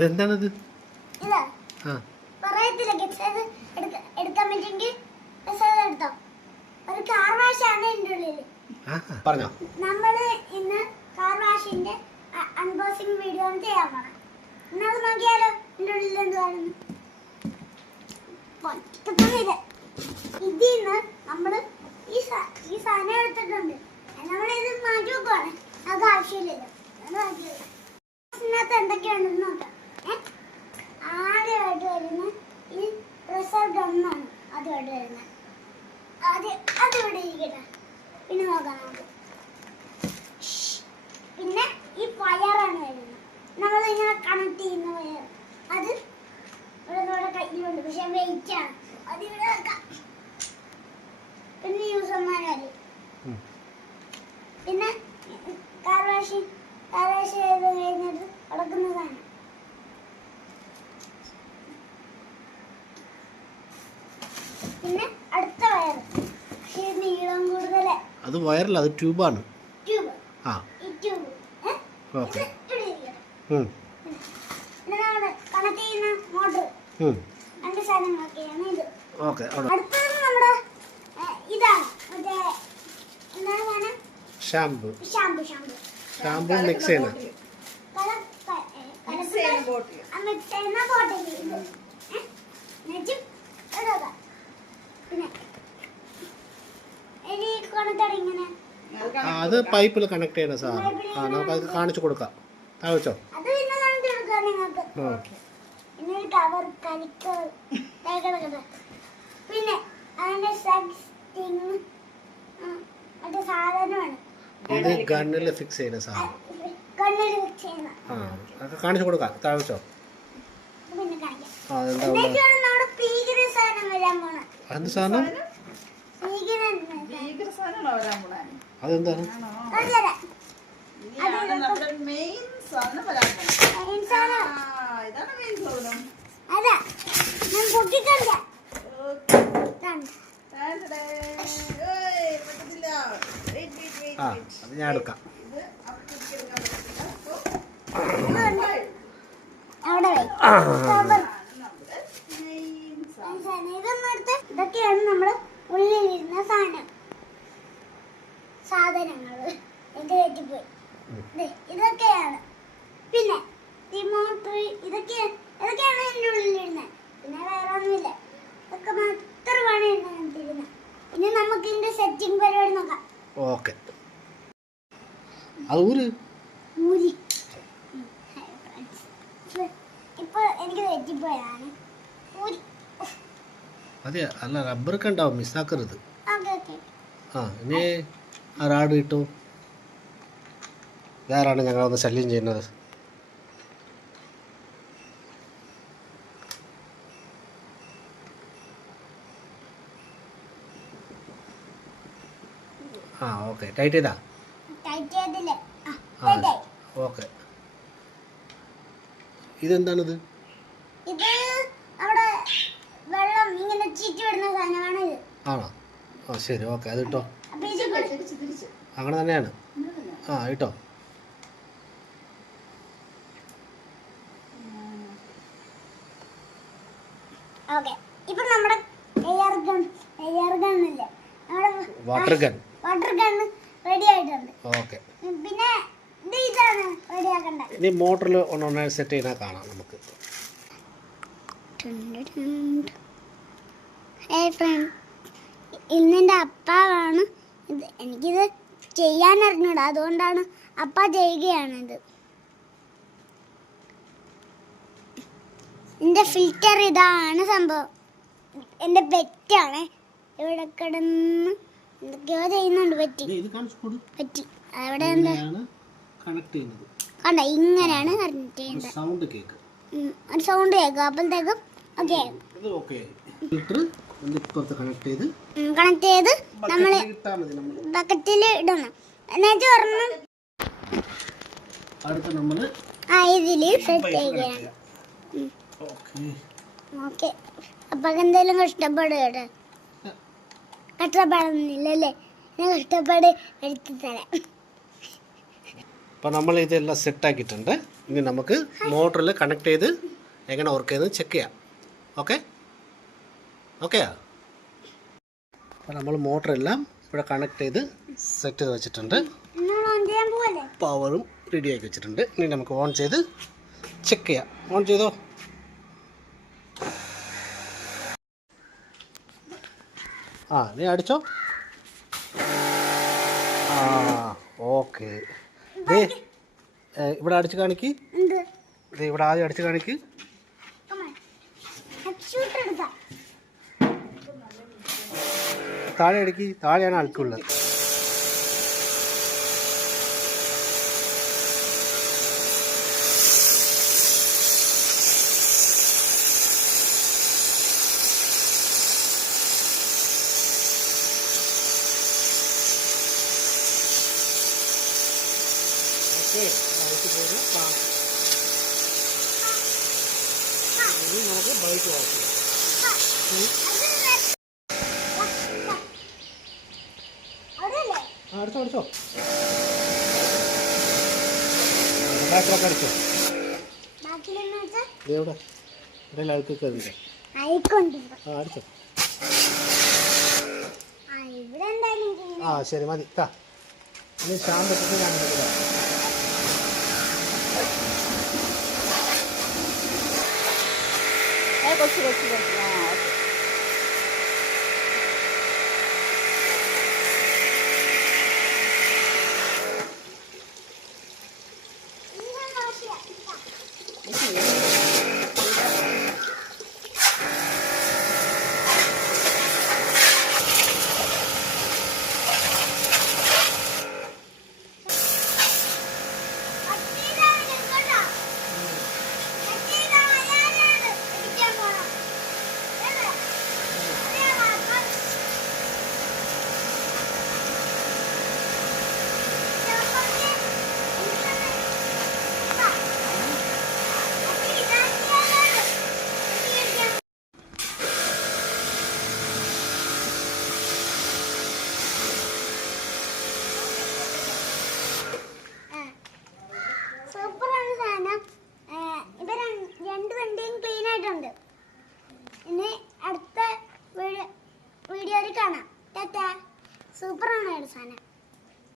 എന്താണത്? പറഞ്ഞോ. നമ്മള് ഇന്ന് കാർ വാഷിന്റെ അൺബോക്സിംഗ് വീഡിയോ ചെയ്യാൻ പോണം. ഇന്നത് നോക്കിയാലോ ഇതിന്റെ ഉള്ളിൽ എന്തുവാണെന്ന്. ഇതിന്ന് നമ്മള് ഈ സാധനം എടുത്തിട്ടുണ്ട്. നമ്മളിത് മാറ്റി വെക്കുവാണ്. അത് ആവശ്യമില്ലല്ലോ. ഇതിനകത്ത് എന്തൊക്കെയാണെന്ന് നോക്കാം. ആദ്യമായിട്ട് വരുന്ന ഈ പ്രഷർ ഗണ്ണാണ് ആദ്യമായിട്ട് വരുന്നത്. അതിവിടെ ഇരിക്കട്ടെ. പിന്നെ നോക്കാം നമുക്ക്. പിന്നെ ഈ വയറാണ് വരുന്നത്. നമ്മളിങ്ങനെ കണക്ട് ചെയ്യുന്ന വയർ. അത് ഇവിടെ കയ്യിലുണ്ട്, പക്ഷെ വെയിറ്റ് ആണ്. അതിവിടെ വെക്കാം. പിന്നെ യൂസർമാരല്ലേ. പിന്നെ കാർ വാഷ് ചെയ്ത് കഴിഞ്ഞിട്ട് അടക്കുന്ന സാധനം. പിന്നെ അടുത്ത വയർ. പക്ഷേ നീളം കൂടുതല്. അത് വയറല്ല, അത് ട്യൂബാണ്. ട്യൂബ്. ആ ഈ ട്യൂബ്. ഓക്കെ. കണക്ട് ചെയ്യുന്ന മോട്ടർ. രണ്ട് സാധനങ്ങളൊക്കെയാണ് ഇത്. ഓക്കെ. അടുത്തത് നമ്മുടെ ഇതാണ്. മറ്റേ എന്താണ് സാധനം? ഷാമ്പു. ഷാമ്പു മിക്സ് ചെയ്യുന്ന മിക്സ് ചെയ്യുന്ന ബോട്ടിൽ. പിന്നെ അത് പൈപ്പിൽ കണക്ട് ചെയ്യുന്ന സാധനം. നമുക്ക് അത് കാണിച്ചു കൊടുക്കാം. താഴ്ചോ. പിന്നെ അതിന്റെ സാധനമാണ് ഇത് ഗണ്ണിൽ ഫിക്സ് ചെയ്യുന്ന സാധനം. അതൊക്കെ കാണിച്ചു കൊടുക്കാം. താഴ്ചോ. എന്ത് സാധനം? അതെന്താണ്? അത് ഞാൻ എടുക്കാം. ഇതൊക്കെയാണ് നമ്മള് ഉള്ളിലിരുന്ന സാധനങ്ങള്. പോയി ഇതൊക്കെയാണ്. പിന്നെ റിമോട്ട്. ഇതൊക്കെയാണ് എന്റെ ഉള്ളിലിരുന്നത്. പിന്നെ വേറെ ഒന്നുമില്ല. ഇതൊക്കെ മാത്രമാണ് ഇരുന്നത്. ഇനി നമുക്ക് ഇതിന്റെ സെറ്റിംഗ് പരിപാടി നോക്കാം. ഓക്കെ. അത് ഊരി ഇപ്പൊ എനിക്ക് തെറ്റിപ്പോയാണ്. അതെ. അല്ല, റബ്ബറൊക്കെ ഉണ്ടാവും, മിസ്സാക്കരുത്. ഇനി ആരാട് കിട്ടു. വേറാണ് ഞങ്ങളൊന്ന് ശല്യം ചെയ്യുന്നത്. ഓക്കെ. ടൈറ്റ് ചെയ്താ? ഓക്കെ. ഇതെന്താണിത്? ഇത് അവിടെ വെള്ളം ഇങ്ങനെ ചീറ്റി വരുന്ന സാധനമാണ് ഇത്. ആണോ? ശരി. ഓക്കെ. അത് ഇട്ടോ. അങ്ങനെ തന്നെയാണ്. ഇട്ടോ. ഇപ്പൊ നമ്മുടെ വാട്ടർ ഗൺ റെഡി ആയിട്ടുണ്ട്. ഓക്കെ. പിന്നെ ഇതാണ് റെഡി ആക്കണ്ടേ. ഇനി മോട്ടറിൽ ഒന്നൊന്ന് സെറ്റ് ചെയ്താൽ കാണാം നമുക്ക്. ഇന്നെൻ്റെ അപ്പാവാണ് ഇത്. എനിക്കിത് ചെയ്യാൻ അറിഞ്ഞൂടാ, അതുകൊണ്ടാണ് അപ്പ ചെയ്യുകയാണിത്. എൻ്റെ ഫിൽറ്റർ ഇതാണ് സംഭവം. എൻ്റെ പെറ്റാണ് ഇവിടെ കിടന്ന് എന്തൊക്കെയോ ചെയ്യുന്നുണ്ട്. പറ്റി അവിടെ കണ്ട ഇങ്ങനെയാണ് കണക്ട് ചെയ്യുന്നത്. ഒരു സൗണ്ട് കേൾക്കും. അപ്പോഴത്തേക്കും കണക്ട് ചെയ്ത് നമ്മൾ ബക്കറ്റിൽ ഇടണം. എന്നിട്ട് പറഞ്ഞു ഇതിൽ സെറ്റ് ചെയ്യുകയാണ്. ഓക്കെ. അപ്പൊ എന്തെങ്കിലും കഷ്ടപ്പെടുകട്ടെ. കഷ്ടപ്പെടുന്നില്ലല്ലേ? ഞാൻ കഷ്ടപ്പാട് എടുത്തു തരാം. അപ്പോൾ നമ്മൾ ഇതെല്ലാം സെറ്റാക്കിയിട്ടുണ്ട്. ഇനി നമുക്ക് മോട്ടറിൽ കണക്ട് ചെയ്ത് എങ്ങനെ വർക്ക് ചെയ്യുന്നത് ചെക്ക് ചെയ്യാം. ഓക്കെ ഓക്കെയാ? അപ്പോൾ നമ്മൾ മോട്ടറെല്ലാം ഇവിടെ കണക്ട് ചെയ്ത് സെറ്റ് ചെയ്ത് വെച്ചിട്ടുണ്ട്. പവറും റെഡിയാക്കി വെച്ചിട്ടുണ്ട്. ഇനി നമുക്ക് ഓൺ ചെയ്ത് ചെക്ക് ചെയ്യാം. ഓൺ ചെയ്തോ? നീ അടിച്ചോ. ഓക്കെ. ഇവിടെ അടിച്ച് കാണിക്ക്. ഇവിടെ ആദ്യം അടിച്ച് കാണിക്ക്. താഴെ അടിക്ക്. താഴെയാണ് അഴുക്കുള്ളത്. നമുക്ക് ബൈക്ക് വാഷ് അടിച്ചോ അടിച്ചോ. ബാക്കിലൊക്കെ അടിച്ചോ. എവിടെ ഇവിടെ അഴുക്കൊക്കെ അതിൻ്റെ അടിച്ചോ. ശരി മതി. ഇനി ശാന്തത്തിൽ ഞാൻ കൊച്ചു കൊച്ചു കൊച്ചു